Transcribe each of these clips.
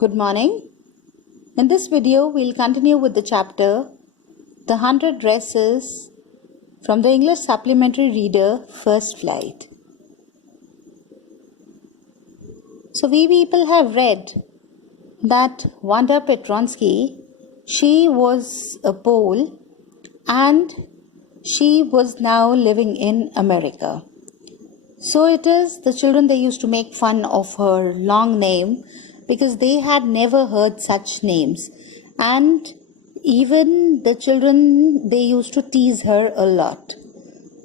Good morning. In this video, we'll continue with the chapter The 100 Dresses from the English Supplementary Reader First Flight. So we people have read that Wanda Petronsky, she was a Pole and she was now living in America. So it is the children, they used to make fun of her long name because they had never heard such names, and even the children, they used to tease her a lot.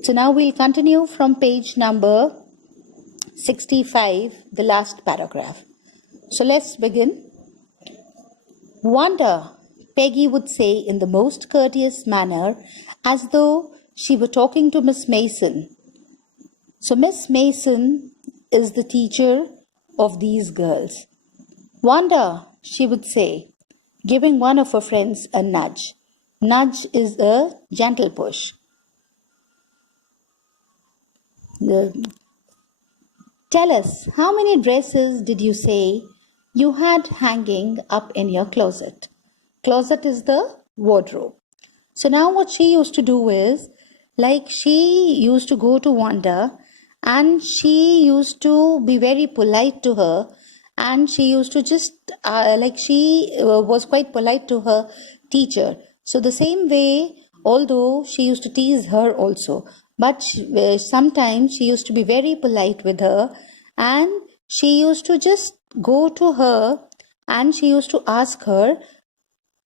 So now we'll continue from page number 65, the last paragraph. So let's begin. Wanda, Peggy would say in the most courteous manner, as though she were talking to Miss Mason. So Miss Mason is the teacher of these girls. Wanda, she would say, giving one of her friends a nudge. Nudge is a gentle push. Tell us, how many dresses did you say you had hanging up in your closet? Closet is the wardrobe. So now what she used to do is, like she used to go to Wanda and she used to be very polite to her, and she used to just she was quite polite to her teacher. So the same way, although she used to tease her also, but sometimes she used to be very polite with her, and she used to just go to her and she used to ask her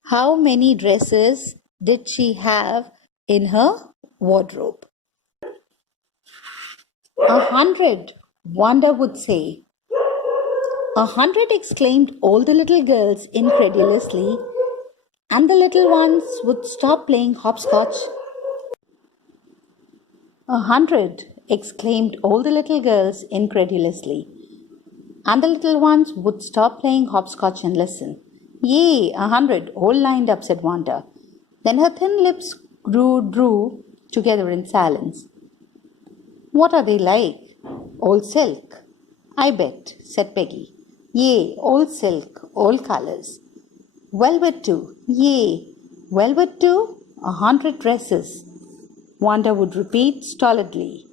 how many dresses did she have in her wardrobe. 100, Wanda would say. 100, exclaimed all the little girls incredulously, and the little ones would stop playing hopscotch. 100, exclaimed all the little girls incredulously, and the little ones would stop playing hopscotch and listen. Yea, 100, all lined up, said Wanda. Then her thin lips drew together in silence. What are they like? All silk, I bet, said Peggy. Yea, all silk, all colours. Velvet too, yea, velvet too, 100 dresses, Wanda would repeat stolidly.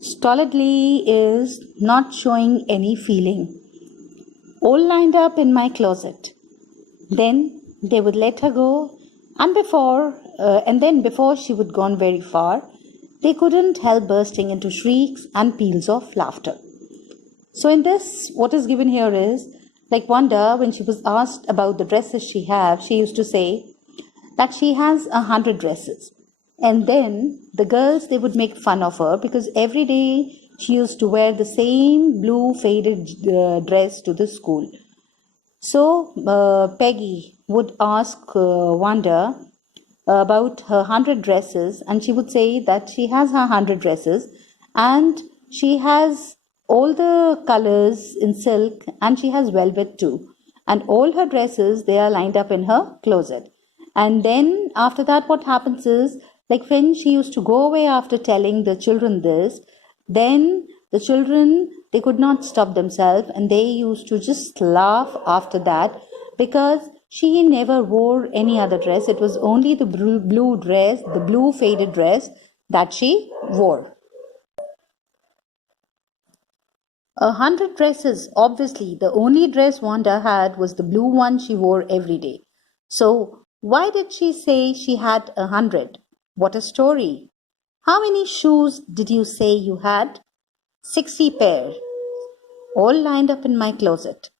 Stolidly is not showing any feeling. All lined up in my closet. Then they would let her go, and before she would gone very far, they couldn't help bursting into shrieks and peals of laughter. So in this, what is given here is, like Wanda, when she was asked about the dresses she used to say that she has 100 dresses. And then the girls, they would make fun of her because every day she used to wear the same blue faded dress to the school. So Peggy would ask Wanda about her 100 dresses, and she would say that she has her 100 dresses and she has all the colors in silk and she has velvet too, and all her dresses, they are lined up in her closet. And then after that, what happens is, like when she used to go away after telling the children this, then the children, they could not stop themselves and they used to just laugh after that, because she never wore any other dress. It was only the blue dress, the blue faded dress that she wore. 100 dresses. Obviously, the only dress Wanda had was the blue one she wore every day. So, why did she say she had 100? What a story. How many shoes did you say you had? 60 pair. All lined up in my closet.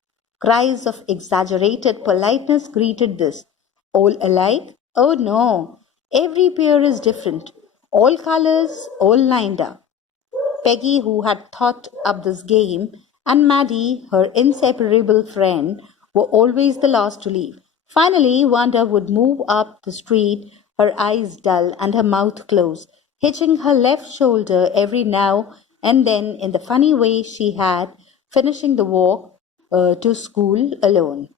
Cries of exaggerated politeness greeted this. All alike? Oh no. Every pair is different. All colors, all lined up. Peggy, who had thought up this game, and Maddie, her inseparable friend, were always the last to leave. Finally, Wanda would move up the street, her eyes dull and her mouth closed, hitching her left shoulder every now and then in the funny way she had, finishing the walk to school alone.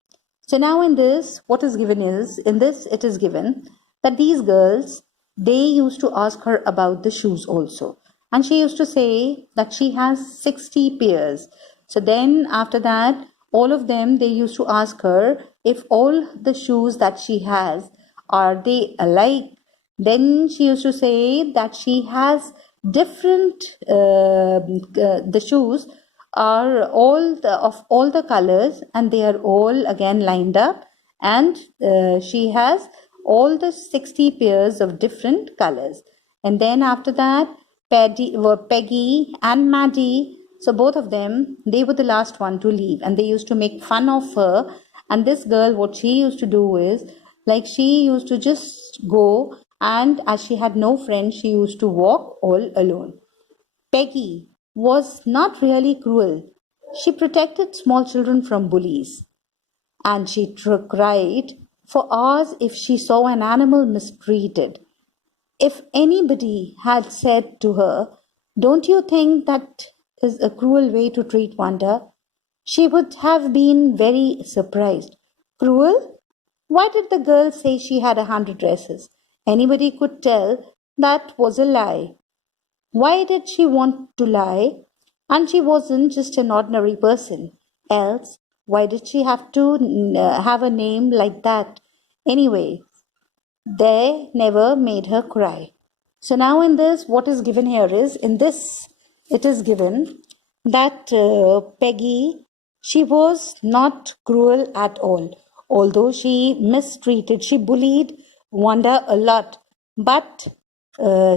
So now in this, what is given is, in this it is given that these girls, they used to ask her about the shoes also. And she used to say that she has 60 pairs. So then after that, all of them, they used to ask her if all the shoes that she has, are they alike? Then she used to say that she has different, the shoes are of all the colors, and they are all again lined up, and she has all the 60 pairs of different colors. And then after that, Peggy and Maddie, so both of them, they were the last one to leave, and they used to make fun of her. And this girl, what she used to do is, like, she used to just go, and as she had no friends, she used to walk all alone. Peggy was not really cruel. She protected small children from bullies, and she cried for hours if she saw an animal mistreated. If anybody had said to her, "Don't you think that is a cruel way to treat Wanda?" she would have been very surprised. Cruel? Why did the girl say she had 100 dresses? Anybody could tell that was a lie. Why did she want to lie? And she wasn't just an ordinary person. Else, why did she have to have a name like that? Anyway, they never made her cry. So now in this, what is given here is, in this, it is given that Peggy, she was not cruel at all. Although she mistreated, she bullied Wanda a lot, but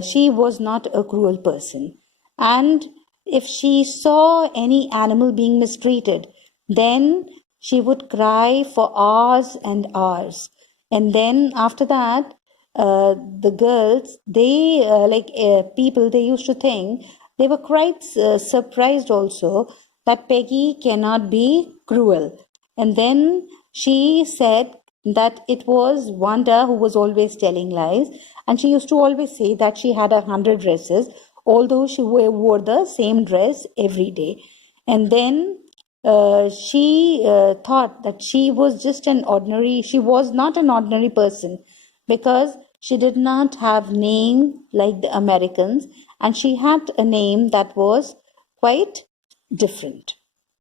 she was not a cruel person. And if she saw any animal being mistreated, then she would cry for hours and hours. And then after that, the girls, they people, they used to think, they were quite surprised also that Peggy cannot be cruel. And then she said that it was Wanda who was always telling lies, and she used to always say that she had 100 dresses, although she wore the same dress every day. And then she thought that she was not an ordinary person, because she did not have name like the Americans, and she had a name that was quite different.